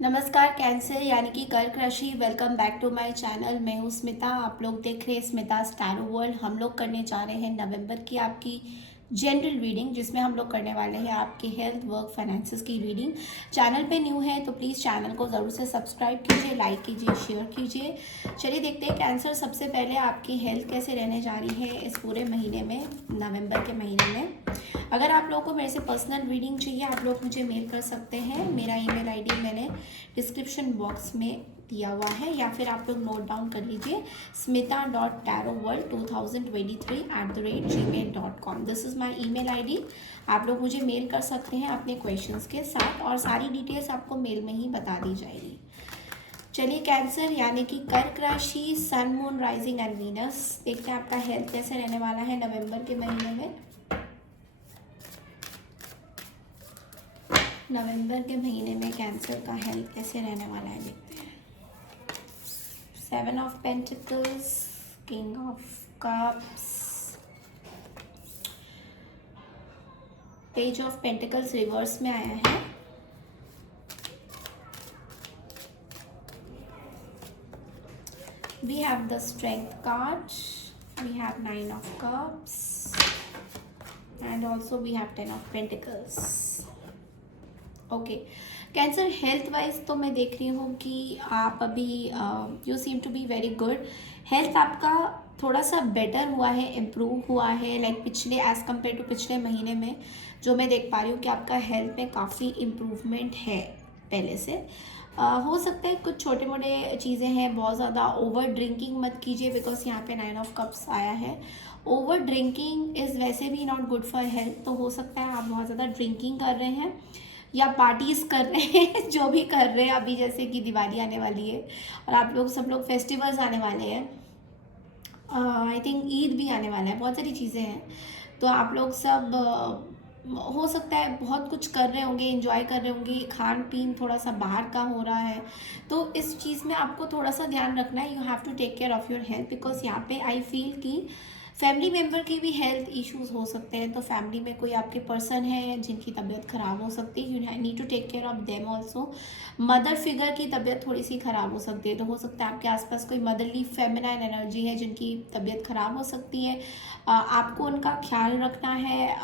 नमस्कार कैंसर यानी कि कर्क राशि। Welcome back to my channel. मैं हूँ स्मिता। आप लोग देख रहे हैं स्मिता स्टैरो वर्ल्ड। हम लोग करने जा रहे हैं नवंबर की आपकी जनरल रीडिंग, जिसमें हम लोग करने वाले हैं आपकी हेल्थ, वर्क, फाइनेंसेस की रीडिंग। चैनल पे न्यू है तो प्लीज़ चैनल को ज़रूर से सब्सक्राइब कीजिए, लाइक कीजिए, शेयर कीजिए। चलिए देखते हैं कैंसर, सबसे पहले आपकी हेल्थ कैसे रहने जा रही है इस पूरे महीने में, नवंबर के महीने में। अगर आप लोगों को मेरे से पर्सनल रीडिंग चाहिए, आप लोग मुझे मेल कर सकते हैं। मेरा ईमेल आईडी मैंने डिस्क्रिप्शन बॉक्स में दिया हुआ है, या फिर आप लोग नोट डाउन कर लीजिए, smita.tarotworld2023@gmail.com। This is my email ID. आप लोग मुझे मेल कर सकते हैं अपने क्वेश्चंस के साथ, और सारी डिटेल्स आपको मेल में ही बता दी जाएगी। चलिए कैंसर यानी कि कर्क राशि, सन, मून, राइजिंग एंड वीनस। देखते हैं आपका हेल्थ कैसे रहने वाला है नवंबर के महीने में। नवंबर के महीने में कैंसर का हेल्थ कैसे रहने वाला है, देखते हैं। 7 of pentacles, king of cups, page of pentacles reverse में आया है। We have the strength card, we have 9 of cups and also we have 10 of pentacles. Okay cancer, health wise तो मैं देख रही हूँ कि आप अभी you seem to be very good. Health आपका थोड़ा सा बेटर हुआ है, इम्प्रूव हुआ है, लाइक पिछले एज़ कम्पेयर टू पिछले महीने में जो मैं देख पा रही हूँ कि आपका हेल्थ में काफ़ी इम्प्रूवमेंट है पहले से। हो सकता है कुछ छोटे मोटे चीज़ें हैं, बहुत ज़्यादा ओवर ड्रिंकिंग मत कीजिए, बिकॉज यहाँ पे 9 ऑफ कप्स आया है। ओवर ड्रिंकिंग इज़ वैसे भी नॉट गुड फॉर हेल्थ, तो हो सकता है आप बहुत ज़्यादा ड्रिंकिंग कर रहे हैं या पार्टीज़ कर रहे हैं जो भी कर रहे हैं अभी, जैसे कि दिवाली आने वाली है और आप लोग सब लोग फेस्टिवल्स आने वाले हैं। आई थिंक ईद भी आने वाला है, बहुत सारी चीज़ें हैं। तो आप लोग सब हो सकता है बहुत कुछ कर रहे होंगे, एंजॉय कर रहे होंगे, खान पीन थोड़ा सा बाहर का हो रहा है। तो इस चीज़ में आपको थोड़ा सा ध्यान रखना है। You have to take care of your health, because यहाँ पे आई फील कि फैमिली मेम्बर की भी हेल्थ इश्यूज हो सकते हैं। तो फैमिली में कोई आपके पर्सन है जिनकी तबीयत ख़राब हो सकती है, you need to take care of them also. Mother figure की तबीयत थोड़ी सी ख़राब हो सकती है, तो हो सकता है आपके आसपास कोई मदरली फेमिनाइन एनर्जी है जिनकी तबीयत ख़राब हो सकती है। आपको उनका ख्याल रखना है,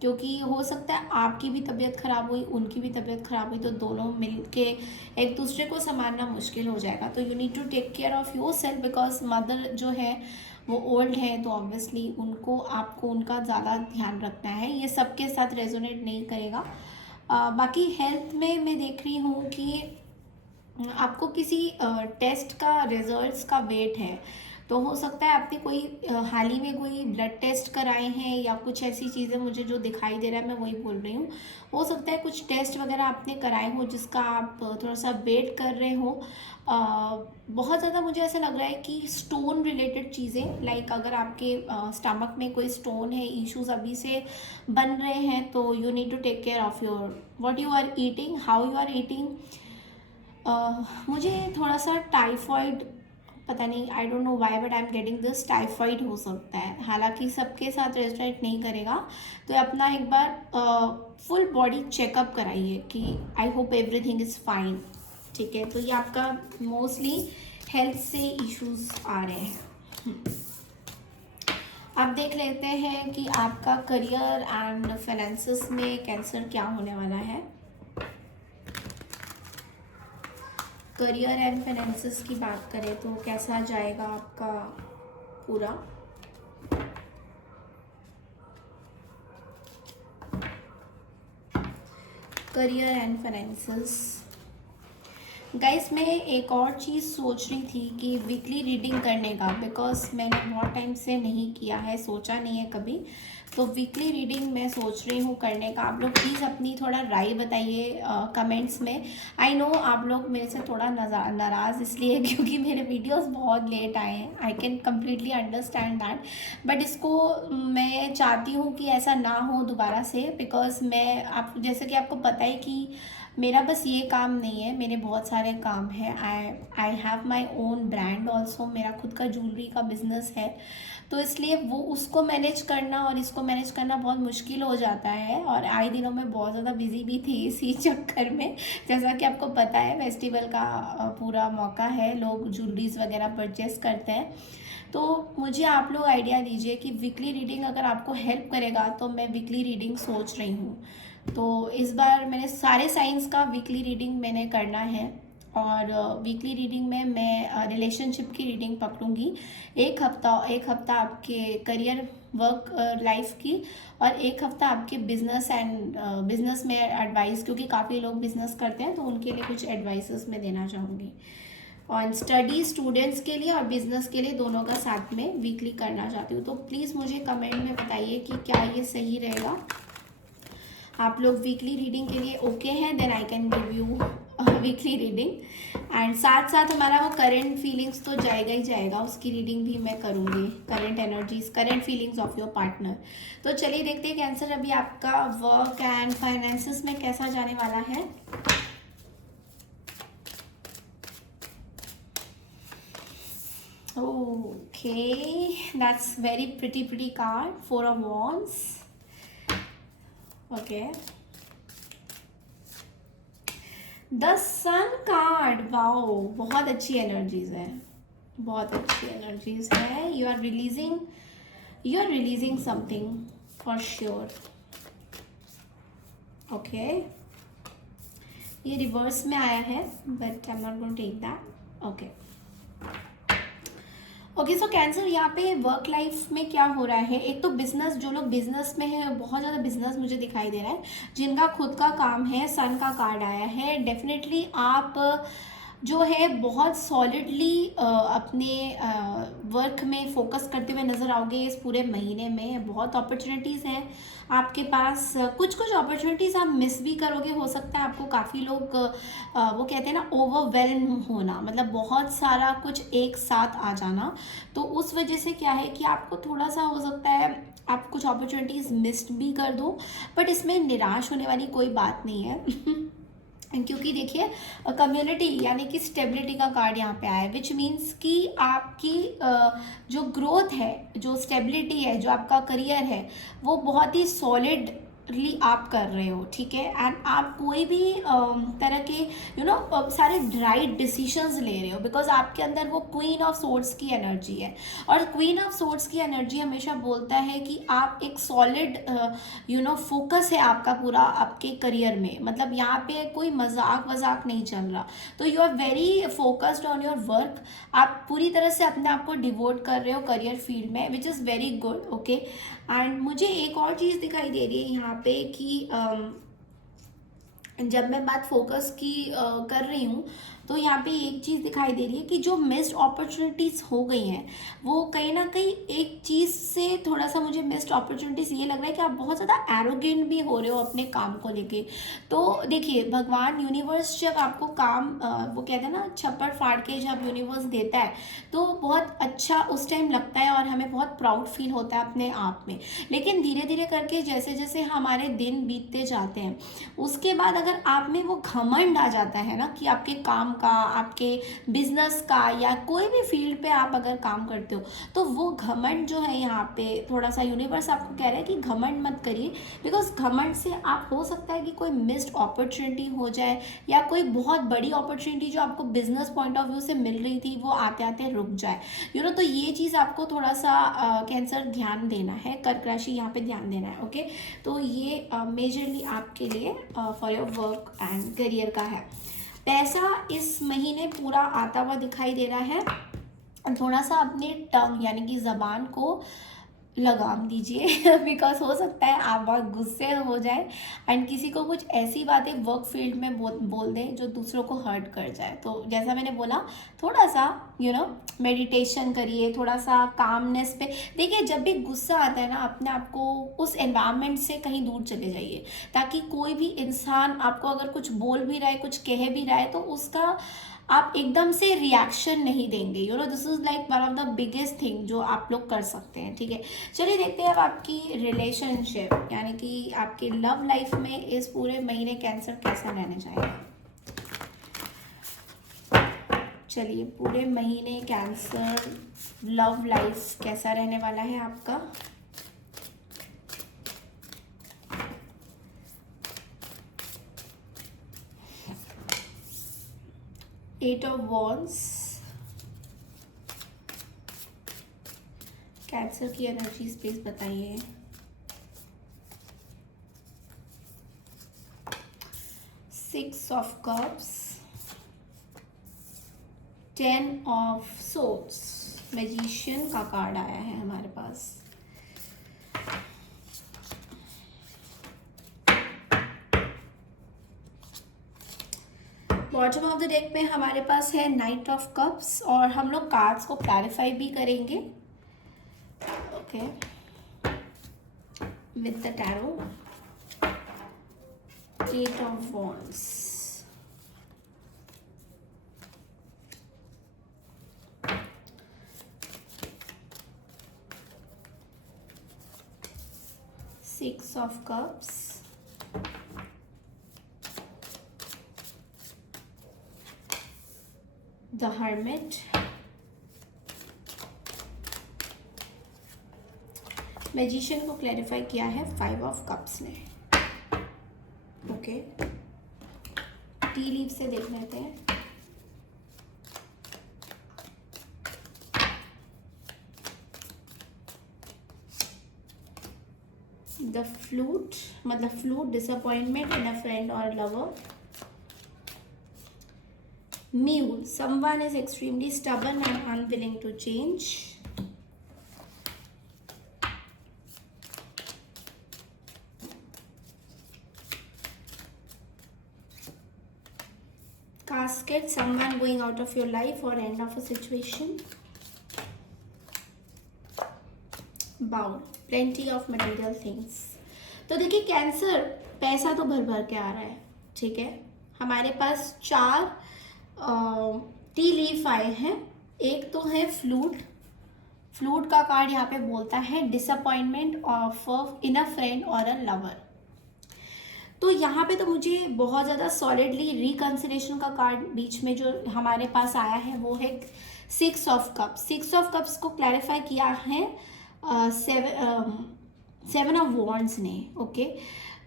क्योंकि हो सकता है आपकी भी तबीयत ख़राब हुई, उनकी भी तबीयत ख़राब हुई, तो दोनों मिल के एक दूसरे को संभालना मुश्किल हो जाएगा। तो you need to take care of yourself, because mother जो है वो ओल्ड है, तो ऑब्वियसली उनको आपको उनका ज़्यादा ध्यान रखना है। ये सबके साथ रेजोनेट नहीं करेगा। बाकी हेल्थ में मैं देख रही हूँ कि आपको किसी टेस्ट का रिजल्ट्स का वेट है। तो हो सकता है आपने कोई हाल ही में कोई ब्लड टेस्ट कराए हैं या कुछ ऐसी चीज़ें, मुझे जो दिखाई दे रहा है मैं वही बोल रही हूँ। हो सकता है कुछ टेस्ट वगैरह आपने कराए हो जिसका आप थोड़ा सा वेट कर रहे हो। बहुत ज़्यादा मुझे ऐसा लग रहा है कि स्टोन रिलेटेड चीज़ें, लाइक अगर आपके स्टमक में कोई स्टोन है, इश्यूज अभी से बन रहे हैं, तो you need to take care of your what you are eating, how you are eating. मुझे थोड़ा सा टाइफॉइड, पता नहीं, I don't know why, but I am getting this, typhoid हो सकता है। हालांकि सबके साथ रेस्टोरेंट नहीं करेगा, तो अपना एक बार फुल बॉडी चेकअप कराइए कि I hope everything is fine. ठीक है, तो ये आपका मोस्टली हेल्थ से इश्यूज आ रहे हैं। अब देख लेते हैं कि आपका करियर एंड फाइनेंसेस में कैंसर क्या होने वाला है। करियर एंड फाइनेंसेस की बात करें तो कैसा जाएगा आपका पूरा। करियर एंड फाइनेंसेस, गाइस मैं एक और चीज़ सोच रही थी कि वीकली रीडिंग करने का, बिकॉज मैंने बहुत टाइम से नहीं किया है, सोचा नहीं है कभी। तो वीकली रीडिंग मैं सोच रही हूँ करने का। आप लोग प्लीज़ अपनी थोड़ा राय बताइए कमेंट्स में। आई नो आप लोग मेरे से थोड़ा नाराज़ इसलिए क्योंकि मेरे वीडियोस बहुत लेट आए हैं, I can completely understand that. But इसको मैं चाहती हूँ कि ऐसा ना हो दोबारा से, बिकॉज मैं आप जैसे कि आपको पता है कि मेरा बस ये काम नहीं है, मेरे बहुत सारे काम हैं। I have my own brand also, मेरा खुद का ज्वेलरी का बिजनेस है, तो इसलिए वो उसको मैनेज करना और इसको मैनेज करना बहुत मुश्किल हो जाता है। और आए दिनों में बहुत ज़्यादा बिजी भी थी इसी चक्कर में। जैसा कि आपको पता है फेस्टिवल का पूरा मौका है, लोग ज्वेलरीज वगैरह परचेस करते हैं। तो मुझे आप लोग आइडिया दीजिए कि वीकली रीडिंग अगर आपको हेल्प करेगा तो मैं वीकली रीडिंग सोच रही हूँ। तो इस बार मैंने सारे साइंस का वीकली रीडिंग मैंने करना है, और वीकली रीडिंग में मैं रिलेशनशिप की रीडिंग पकड़ूंगी। एक हफ्ता आपके करियर वर्क लाइफ की, और एक हफ्ता आपके बिजनेस एंड बिजनेस में एडवाइस, क्योंकि काफ़ी लोग बिजनेस करते हैं तो उनके लिए कुछ एडवाइसेस मैं देना चाहूँगी। और स्टडी स्टूडेंट्स के लिए और बिजनेस के लिए दोनों का साथ में वीकली करना चाहती हूँ। तो प्लीज़ मुझे कमेंट में बताइए कि क्या ये सही रहेगा। आप लोग वीकली रीडिंग के लिए ओके हैं, then I can give you weekly reading. And साथ साथ हमारा वो करंट फीलिंग्स तो जाएगा ही जाएगा, उसकी रीडिंग भी मैं करूँगी, current energies, current feelings of your partner. तो चलिए देखते हैं कैंसर अभी आपका वर्क एंड फाइनेंसिस में कैसा जाने वाला है। Okay, that's very pretty card. 4 of Wands. Okay. The Sun card. Wow, बहुत अच्छी एनर्जीज है, बहुत अच्छी एनर्जीज है। You are releasing something for sure. Okay. ये रिवर्स में आया है, but I'm not going to take that. Okay. Okay, so cancer यहाँ पे वर्क लाइफ में क्या हो रहा है। एक तो बिजनेस, जो लोग बिजनेस में है, बहुत ज़्यादा बिजनेस मुझे दिखाई दे रहा है। जिनका खुद का काम है, सन का कार्ड आया है। डेफिनेटली आप जो है बहुत सॉलिडली अपने वर्क में फोकस करते हुए नज़र आओगे इस पूरे महीने में। बहुत अपॉर्चुनिटीज़ हैं आपके पास, कुछ अपॉर्चुनिटीज़ आप मिस भी करोगे। हो सकता है आपको काफ़ी लोग वो कहते हैं ना ओवरवेल्म होना, मतलब बहुत सारा कुछ एक साथ आ जाना। तो उस वजह से क्या है कि आपको थोड़ा सा हो सकता है आप कुछ अपॉर्चुनिटीज़ मिस भी कर दो, बट इसमें निराश होने वाली कोई बात नहीं है। क्योंकि देखिए कम्युनिटी यानी कि स्टेबिलिटी का कार्ड यहाँ पे आया है, विच मीन्स कि आपकी जो ग्रोथ है, जो स्टेबिलिटी है, जो आपका करियर है, वो बहुत ही सॉलिडली आप कर रहे हो, ठीक है। एंड आप कोई भी तरह के सारे राइट डिसीजंस ले रहे हो, बिकॉज आपके अंदर वो क्वीन ऑफ सोर्ड्स की एनर्जी है। और क्वीन ऑफ सोर्ड्स की एनर्जी हमेशा बोलता है कि आप एक सॉलिड फोकस है आपका पूरा आपके करियर में, मतलब यहाँ पे कोई मजाक नहीं चल रहा। तो you are very focused on your work, आप पूरी तरह से अपने आप को डिवोट कर रहे हो करियर फील्ड में, which is very good. Okay, and मुझे एक और चीज़ दिखाई दे रही है यहाँ पे कि जब मैं बात फोकस की कर रही हूँ, तो यहाँ पे एक चीज़ दिखाई दे रही है कि जो मिस्ड अपॉर्चुनिटीज़ हो गई हैं, वो कहीं ना कहीं एक चीज़ से थोड़ा सा मुझे मिस्ड अपॉर्चुनिटीज़ ये लग रहा है कि आप बहुत ज़्यादा एरोगेंट भी हो रहे हो अपने काम को लेके। तो देखिए भगवान यूनिवर्स जब आपको काम वो कहते हैं ना छप्पड़ फाड़ के जब यूनिवर्स देता है तो बहुत अच्छा उस टाइम लगता है और हमें बहुत प्राउड फील होता है अपने आप में। लेकिन धीरे धीरे करके जैसे जैसे हमारे दिन बीतते जाते हैं, उसके बाद अगर आप में वो घमंड आ जाता है ना कि आपके काम का, आपके बिजनेस का, या कोई भी फील्ड पे आप अगर काम करते हो, तो वो घमंड जो है यहाँ पे थोड़ा सा यूनिवर्स आपको कह रहा है कि घमंड मत करिए। बिकॉज घमंड से आप हो सकता है कि कोई मिस्ड अपॉर्चुनिटी हो जाए, या कोई बहुत बड़ी अपॉर्चुनिटी जो आपको बिजनेस पॉइंट ऑफ व्यू से मिल रही थी वो आते आते रुक जाए। तो ये चीज़ आपको थोड़ा सा कैंसर ध्यान देना है, कर्क राशि यहाँ पे ध्यान देना है। ओके, तो ये मेजरली आपके लिए for your work and career का है। पैसा इस महीने पूरा आता हुआ दिखाई दे रहा है। थोड़ा सा अपने टंग यानी कि ज़बान को लगाम दीजिए बिकॉज हो सकता है आप बहुत गुस्से हो जाए एंड किसी को कुछ ऐसी बातें वर्क फील्ड में बोल दें जो दूसरों को हर्ट कर जाए। तो जैसा मैंने बोला, थोड़ा सा मेडिटेशन करिए, थोड़ा सा कामनेस पे देखिए। जब भी गुस्सा आता है ना, अपने आप को उस एनवायरनमेंट से कहीं दूर चले जाइए, ताकि कोई भी इंसान आपको अगर कुछ बोल भी रहा है, कुछ कह भी रहा है, तो उसका आप एकदम से रिएक्शन नहीं देंगे। This is like one of the biggest thing जो आप लोग कर सकते हैं, ठीक है। चलिए देखते हैं अब आपकी रिलेशनशिप यानी कि आपकी लव लाइफ में इस पूरे महीने कैंसर कैसा रहने जाएगा। चलिए, पूरे महीने कैंसर लव लाइफ कैसा रहने वाला है आपका। एट ऑफ वॉन्ड्स, कैंसर की एनर्जी स्पेस बताइए। Six of cups, 10 of swords, magician का कार्ड आया है हमारे पास। बॉटम ऑफ द डेक पे हमारे पास है नाइट ऑफ कप्स, और हम लोग कार्ड्स को क्लैरिफाई भी करेंगे, okay, with the tarot. Eight of wands, six of cups, the hermit, magician को क्लैरिफाई किया है 5 ऑफ कप्स ने, ओके। टी लीव से देख लेते हैं। द फ्लूट, मतलब flute, disappointment in a friend और lover. Mule, someone is extremely stubborn and unwilling to change. Casket, someone going out of your life or end of a situation. Bound, plenty of material things. तो देखिए cancer, पैसा तो भर भर के आ रहा है, ठीक है। हमारे पास 4 टी लीफ आए हैं। एक तो है फ्लूट, फ्लूट का कार्ड यहाँ पे बोलता है disappointment of in a friend और अ लवर। तो यहाँ पे तो मुझे बहुत ज़्यादा सॉलिडली रिकंसिलेशन का कार्ड बीच में जो हमारे पास आया है वो है 6 ऑफ कप्स। 6 ऑफ कप्स को क्लैरिफाई किया है 7 ऑफ वॉन्ड्स ने, ओके।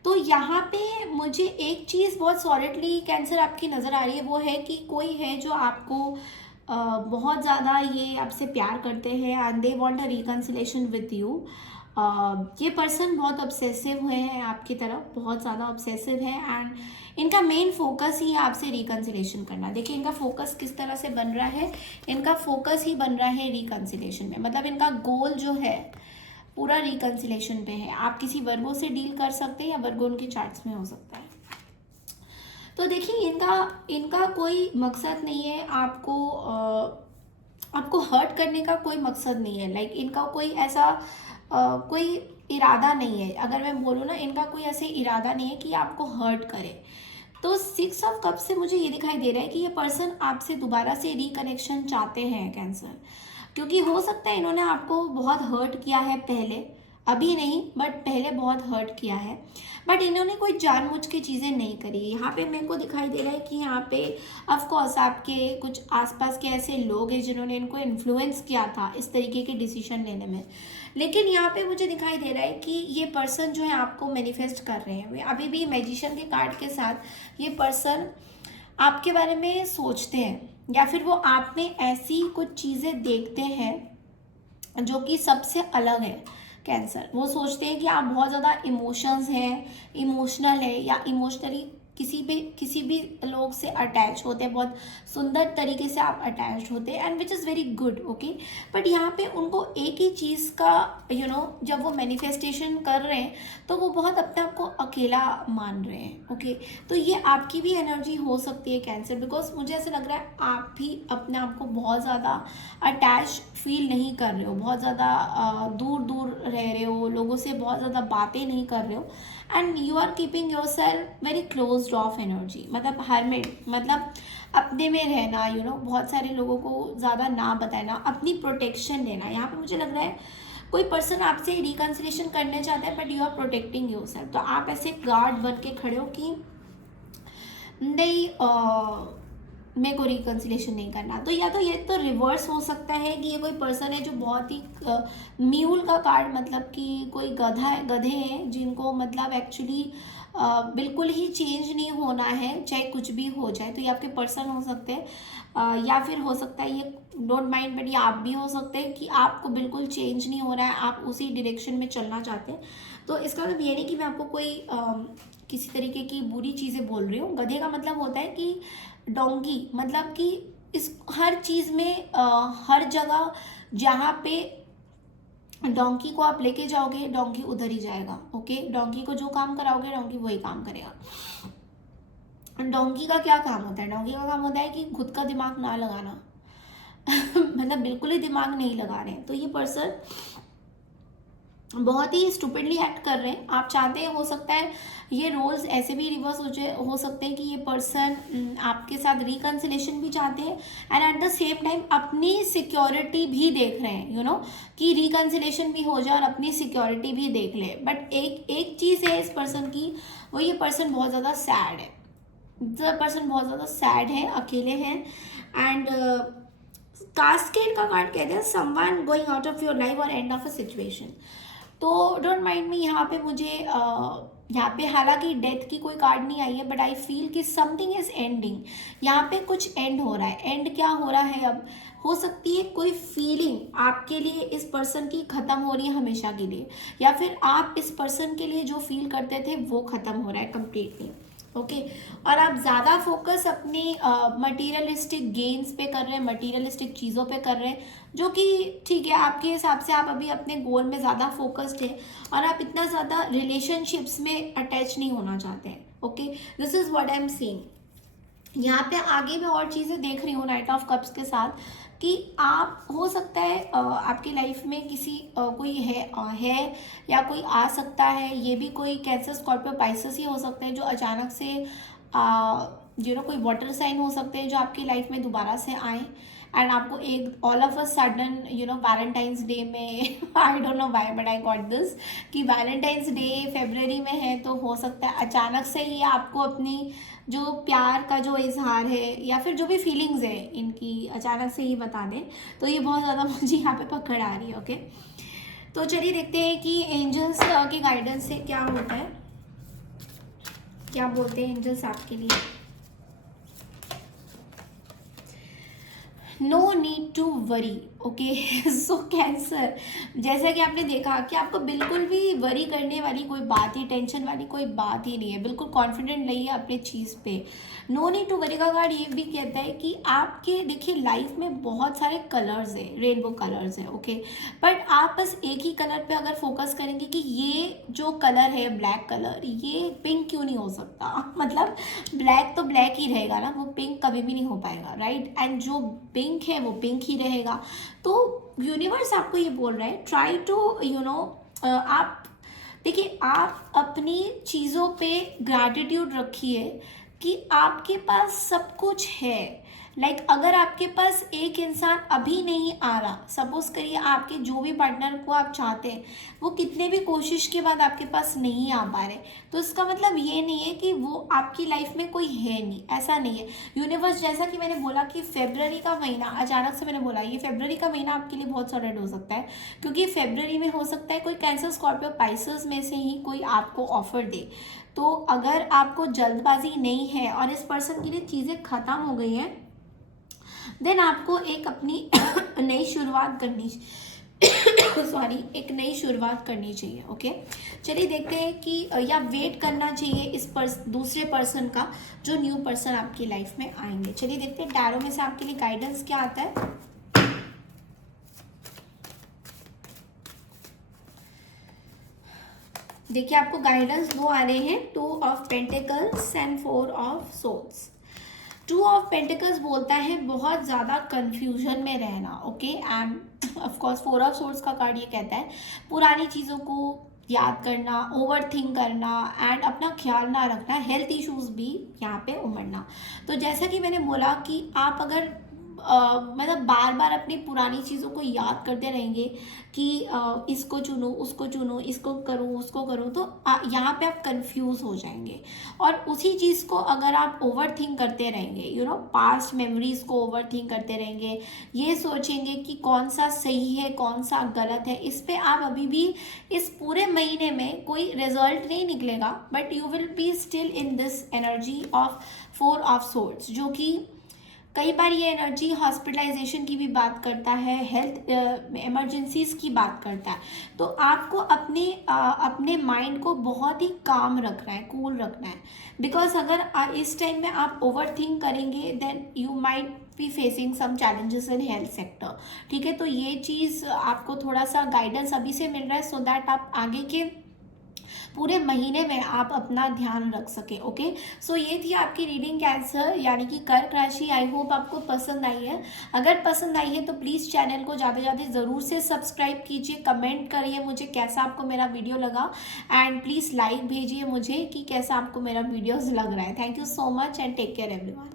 तो यहाँ पे मुझे एक चीज़ बहुत सॉलिडली कैंसर आपकी नज़र आ रही है, वो है कि कोई है जो आपको बहुत ज़्यादा ये आपसे प्यार करते हैं and they want a reconciliation with you. ये पर्सन बहुत ऑब्सेसिव हुए हैं आपकी तरफ, बहुत ज़्यादा ऑब्सेसिव है एंड इनका मेन फोकस ही है आपसे रिकंसिलेशन करना। देखिए इनका फोकस किस तरह से बन रहा है, इनका फोकस ही बन रहा है रिकंसिलेशन में, मतलब इनका गोल जो है पूरा रिकंसिलेशन पे है। आप किसी वर्गो से डील कर सकते हैं या वर्गो उनके चार्ट्स में हो सकता है। तो देखिए इनका कोई मकसद नहीं है आपको हर्ट करने का, कोई मकसद नहीं है। लाइक इनका कोई ऐसा कोई इरादा नहीं है। अगर मैं बोलूँ ना, इनका कोई ऐसे इरादा नहीं है कि आपको हर्ट करे। तो 6 ऑफ कप से मुझे ये दिखाई दे रहा है कि ये पर्सन आपसे दोबारा से रिकनेक्शन चाहते हैं कैंसर, क्योंकि हो सकता है इन्होंने आपको बहुत हर्ट किया है पहले, अभी नहीं बट पहले बहुत हर्ट किया है, बट इन्होंने कोई जानबूझ के चीज़ें नहीं करी। यहाँ पे मेरे को दिखाई दे रहा है कि यहाँ पे ऑफ कोर्स आपके कुछ आसपास के ऐसे लोग हैं जिन्होंने इनको इन्फ्लुएंस किया था इस तरीके के डिसीजन लेने में, लेकिन यहाँ पे मुझे दिखाई दे रहा है कि ये पर्सन जो है आपको मैनिफेस्ट कर रहे हैं। अभी भी मैजिशियन के कार्ड के साथ ये पर्सन आपके बारे में सोचते हैं, या फिर वो आप में ऐसी कुछ चीज़ें देखते हैं जो कि सबसे अलग है। कैंसर वो सोचते हैं कि आप बहुत ज़्यादा इमोशंस हैं, इमोशनल है या इमोशनली किसी भी लोग से अटैच होते हैं, बहुत सुंदर तरीके से आप अटैच होते हैं, and which is very good, okay. But यहाँ पे उनको एक ही चीज़ का जब वो मैनिफेस्टेशन कर रहे हैं तो वो बहुत अपने आप को अकेला मान रहे हैं, ओके। तो ये आपकी भी एनर्जी हो सकती है कैंसर, बिकॉज मुझे ऐसा लग रहा है आप भी अपने आप को बहुत ज़्यादा अटैच फील नहीं कर रहे हो, बहुत ज़्यादा दूर दूर रह रहे हो, लोगों से बहुत ज़्यादा बातें नहीं कर रहे हो, and you are keeping yourself very close of energy, मतलब हरमिट, मतलब अपने में रहना, बहुत सारे लोगों को ज़्यादा ना बताना, अपनी प्रोटेक्शन लेना। यहाँ पे मुझे लग रहा है कोई पर्सन आपसे रिकन्सिलेशन करने चाहता है, but you are protecting yourself. तो आप ऐसे गार्ड बन के खड़े हो कि नहीं, मेरे को रिकन्सिलेशन नहीं करना। तो या तो ये तो रिवर्स हो सकता है कि ये कोई पर्सन है जो बहुत ही म्यूल का कार्ड, मतलब कि कोई गधे हैं जिनको मतलब एक्चुअली बिल्कुल ही चेंज नहीं होना है, चाहे कुछ भी हो जाए। तो ये आपके पर्सन हो सकते हैं, या फिर हो सकता है ये डोंट माइंड, बट ये आप भी हो सकते हैं कि आपको बिल्कुल चेंज नहीं हो रहा है, आप उसी डायरेक्शन में चलना चाहते हैं। तो इसका मतलब ये नहीं कि मैं आपको कोई किसी तरीके की बुरी चीज़ें बोल रही हूँ। गधे का मतलब होता है कि डोंगी, मतलब कि इस हर चीज़ में हर जगह जहाँ पे डोंकी को आप लेके जाओगे डोंकी उधर ही जाएगा, ओके। डोंकी को जो काम कराओगे डोंकी वही काम करेगा। डोंकी का क्या काम होता है? डोंकी का काम होता है कि खुद का दिमाग ना लगाना मतलब बिल्कुल ही दिमाग नहीं लगा रहे हैं। तो ये पर्सन बहुत ही स्टूपिडली एक्ट कर रहे हैं। आप चाहते हैं, हो सकता है ये रोल्स ऐसे भी रिवर्स हो सकते हैं कि ये पर्सन आपके साथ रिकन्सिलेशन भी चाहते हैं, and at the same time अपनी सिक्योरिटी भी देख रहे हैं, कि रिकन्सिलेशन भी हो जाए और अपनी सिक्योरिटी भी देख ले। बट एक चीज़ है इस पर्सन की, वो ये पर्सन बहुत ज़्यादा सैड है। पर्सन बहुत ज़्यादा सैड है, अकेले हैं, एंड कास्केड का कार्ड कहते हैं someone going out of your life और एंड ऑफ अ सिचुएशन। तो डोंट माइंड मी, यहाँ पे मुझे यहाँ पे हालांकि डेथ की कोई कार्ड नहीं आई है, बट आई फील कि समथिंग इज एंडिंग। यहाँ पे कुछ एंड हो रहा है। एंड क्या हो रहा है? अब हो सकती है कोई फीलिंग आपके लिए इस पर्सन की ख़त्म हो रही है हमेशा के लिए, या फिर आप इस पर्सन के लिए जो फील करते थे वो ख़त्म हो रहा है कम्प्लीटली, ओके। और आप ज़्यादा फोकस अपनी मटीरियलिस्टिक गेन्स पे कर रहे हैं, मटीरियलिस्टिक चीज़ों पे कर रहे हैं, जो कि ठीक है, आपके हिसाब से आप अभी अपने गोल में ज़्यादा फोकस्ड है और आप इतना ज़्यादा रिलेशनशिप्स में अटैच नहीं होना चाहते हैं, okay. This is what I am seeing. यहाँ पे आगे मैं और चीज़ें देख रही हूँ नाइट ऑफ कप्स के साथ, कि आप हो सकता है आपकी लाइफ में किसी कोई है या कोई आ सकता है। ये भी कोई कैंसर, स्कॉर्पियो, पाइसेस ही हो सकते हैं जो अचानक से कोई वाटर साइन हो सकते हैं जो आपकी लाइफ में दोबारा से आए, एंड आपको एक all of a sudden Valentine's Day में I don't know why but I got this, कि वैलेंटाइंस डे फरवरी में है, तो हो सकता है अचानक से ये आपको अपनी जो प्यार का जो इजहार है या फिर जो भी फीलिंग्स है इनकी अचानक से ही बता दें। तो ये बहुत ज़्यादा मुझे यहाँ पे पकड़ आ रही है, ओके। तो चलिए देखते हैं कि एंजल्स के गाइडेंस से क्या होता है, क्या बोलते हैं एंजल्स आपके लिए। No need to worry, okay. So cancer, जैसा कि आपने देखा कि आपको बिल्कुल भी वरी करने वाली कोई बात ही, टेंशन वाली कोई बात ही नहीं है। बिल्कुल कॉन्फिडेंट रहिए अपने चीज़ पे। नो नीड टू वरी का कार्ड ये भी कहता है कि आपके देखिए लाइफ में बहुत सारे कलर्स हैं, रेनबो कलर्स हैं, ओके। बट आप बस एक ही कलर पे अगर फोकस करेंगे कि ये जो कलर है ब्लैक कलर, ये पिंक क्यों नहीं हो सकता मतलब ब्लैक तो ब्लैक ही रहेगा ना, वो पिंक कभी भी नहीं हो पाएगा, राइट। एंड जो पिंक है वो पिंक ही रहेगा। तो यूनिवर्स आपको ये बोल रहा है, ट्राई टू आप देखिए, आप अपनी चीज़ों पे ग्रैटिट्यूड रखिए कि आपके पास सब कुछ है। लाइक अगर आपके पास एक इंसान अभी नहीं आ रहा, सपोज करिए आपके जो भी पार्टनर को आप चाहते हैं वो कितने भी कोशिश के बाद आपके पास नहीं आ पा रहे, तो इसका मतलब ये नहीं है कि वो आपकी लाइफ में कोई है नहीं, ऐसा नहीं है। यूनिवर्स, जैसा कि मैंने बोला कि फेब्रुअरी का महीना, अचानक से मैंने बोला ये फेब्रुअरी का महीना आपके लिए बहुत सॉलिड हो सकता है, क्योंकि फेब्रुअरी में हो सकता है कोई कैंसर, स्कॉर्पियो, पाइसेस में से ही कोई आपको ऑफर दे। तो अगर आपको जल्दबाजी नहीं है और इस पर्सन के लिए चीज़ें ख़त्म हो गई हैं, देन आपको एक अपनी नई शुरुआत करनी सॉरी, एक नई शुरुआत करनी चाहिए। ओके, चलिए देखते हैं कि या वेट करना चाहिए इस दूसरे पर्सन का, जो न्यू पर्सन आपकी लाइफ में आएंगे। चलिए देखते हैं टैरो में से आपके लिए गाइडेंस क्या आता है। देखिए आपको गाइडेंस दो आ रहे हैं, 2 of pentacles and 4 of swords. 2 of pentacles बोलता है बहुत ज़्यादा कंफ्यूजन में रहना। Okay, end of course 4 of swords का कार्ड ये कहता है पुरानी चीज़ों को याद करना, ओवर थिंक करना एंड अपना ख्याल ना रखना, हेल्थ इश्यूज भी यहाँ पे उमड़ना। तो जैसा कि मैंने बोला कि आप अगर मतलब बार बार अपनी पुरानी चीज़ों को याद करते रहेंगे कि इसको चुनो, उसको चुनो, इसको करूँ, उसको करूँ, तो यहाँ पे आप कंफ्यूज हो जाएंगे। और उसी चीज़ को अगर आप ओवर थिंक करते रहेंगे, यू नो, पास्ट मेमोरीज को ओवर थिंक करते रहेंगे, ये सोचेंगे कि कौन सा सही है कौन सा गलत है, इस पे आप अभी भी इस पूरे महीने में कोई रिजल्ट नहीं निकलेगा, but you will be still in this energy of 4 of swords, जो कि कई बार ये एनर्जी हॉस्पिटलाइजेशन की भी बात करता है, हेल्थ इमरजेंसीज की बात करता है। तो आपको अपने माइंड को बहुत ही काम रखना है, कूल रखना है, बिकॉज अगर इस टाइम में आप ओवर थिंक करेंगे then you might be facing some challenges in health sector. ठीक है, तो ये चीज़ आपको थोड़ा सा गाइडेंस अभी से मिल रहा है, सो दैट आप आगे के पूरे महीने में आप अपना ध्यान रख सके। ओके, सो ये थी आपकी रीडिंग कैंसर यानी कि कर्क राशि। आई होप आपको पसंद आई है। अगर पसंद आई है तो प्लीज़ चैनल को ज़्यादा से ज़्यादा ज़रूर से सब्सक्राइब कीजिए, कमेंट करिए मुझे कैसा आपको मेरा वीडियो लगा, एंड प्लीज़ लाइक भेजिए मुझे कि कैसा आपको मेरा वीडियोज़ लग रहा है। Thank you so much and take care everyone.